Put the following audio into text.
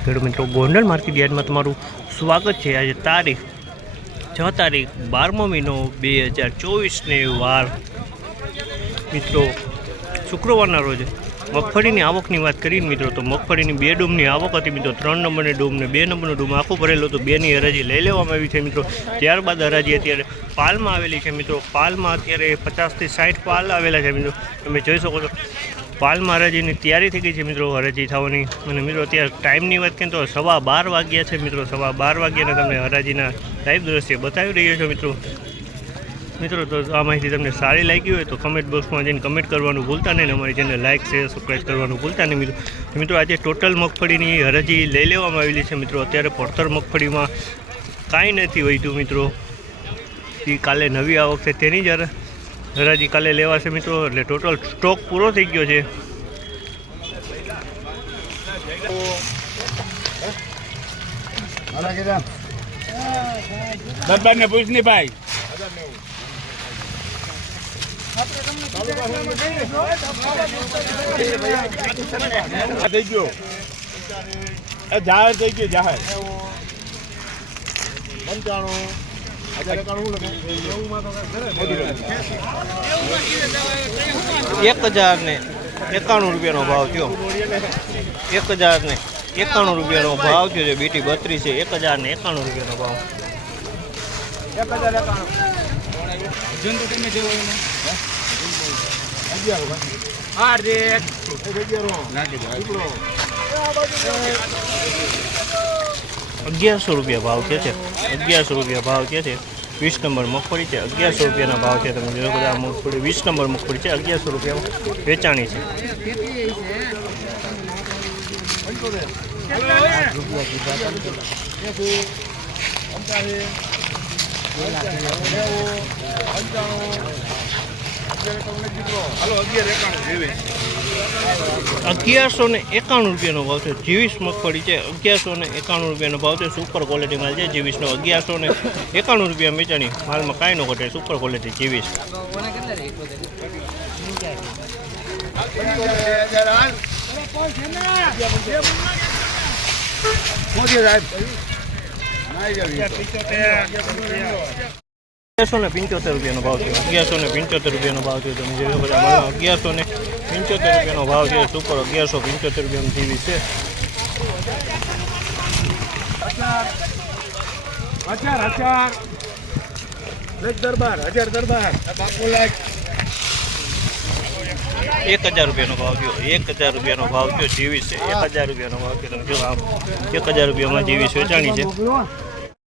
નમસ્કાર ખેડૂત મિત્રો, ગોંડલ માર્કેટ યાર્ડમાં તમારું સ્વાગત છે. આજે તારીખ છ તારીખ બારમો મહિનો બે હજાર ચોવીસને વાર. મિત્રો, શુક્રવારના રોજ મગફળીની આવકની વાત કરીને મિત્રો, તો મગફળીની બે ડૂમની આવક હતી મિત્રો, ત્રણ નંબરની ડૂમને બે નંબરનું ડૂમ આખું ભરેલો હતો. બેની હરાજી લઈ લેવામાં આવી છે મિત્રો. ત્યારબાદ હરાજી અત્યારે પાલમાં આવેલી છે મિત્રો. પાલમાં અત્યારે પચાસથી સાઠ પાલ આવેલા છે મિત્રો. તમે જોઈ શકો છો. પાલમાં મહારાજીની તૈયારી થઈ ગઈ છે મિત્રો હરાજી થવાની. અને મિત્રો અત્યારે ટાઈમની વાત કરીએ તો સવા બાર વાગ્યા છે મિત્રો. સવા બાર વાગ્યાના તમને હરાજીના લાઈવ દ્રશ્ય બતાવી રહ્યો છો મિત્રો. મિત્રો, તો આ માહિતી તમને સારી લાગી હોય તો કમેન્ટ બોક્સમાં જઈને કમેન્ટ કરવાનું ભૂલતા નહીં અમારી ચેનલ લાઇક શેર સબસ્ક્રાઈબ કરવાનું ભૂલતા નહીં મિત્રો. મિત્રો, આજે ટોટલ મગફળીની હરાજી લઈ લેવામાં આવેલી છે મિત્રો. અત્યારે પડતર મગફળીમાં કાંઈ નથી વધ્યું મિત્રો. એ કાલે નવી આવક છે તેની જ હરાજી કાલે લેવાશે મિત્રો, એટલે ટોટલ સ્ટોક પૂરો થઈ ગયો છે. દરબારને પૂછ ભાઈ. થઈ ગયો. જાહેર થઈ ગયું જાહેર. પંચાણું. એક હજાર ને એકાણું રૂપિયાનો ભાવ થયો. એક હજાર ને એકાણું રૂપિયાનો ભાવ થયો છે. બીટી બત્રીસ છે. એક હજાર ને? એકાણું રૂપિયાનો ભાવ એક. હજાર એકાણું આ અગિયારસો રૂપિયા ભાવ કે છે અગિયારસો રૂપિયા ભાવ કે છે વીસ નંબર મગફળી છે, અગિયારસો રૂપિયાના ભાવ છે તમે જોયો બધા મગફળી, વીસ નંબર મગફળી છે, અગિયારસો રૂપિયામાં વેચાણી છે. જેવી અગિયારસો ને એકાણું રૂપિયાનો ભાવ છે. જીવીસ મગફળી છે. અગિયારસો ને એકાણું રૂપિયાનો ભાવ છે. સુપર ક્વોલિટી માલ છે. જીવીસનો અગિયારસો ને એકાણું રૂપિયા વેચાણી માલમાં કાંઈ ન ઘટે. સુપર ક્વોલિટી જીવીસ. અગિયારસો ને પંચોતેર રૂપિયાનો ભાવ છે અગિયારસો ને પંચોતેર રૂપિયાનો ભાવ છે તમે જોયો બધા અગિયારસો ને પંચોતેર રૂપિયાનો ભાવ છે સુપર અગિયારસો પંચોતેર રૂપિયાનું ટીવી છે. હજાર હજાર. દરબાર હજાર દરબાર. બાપુ લાખ એક હજાર રૂપિયાનો ભાવ થયો. એક હજાર રૂપિયાનો ભાવ થયો જીવીસ છે. એક હજાર રૂપિયાનો ભાવ થયો. તમે જો એક હજાર રૂપિયામાં જીવીસ વેચાણી છે.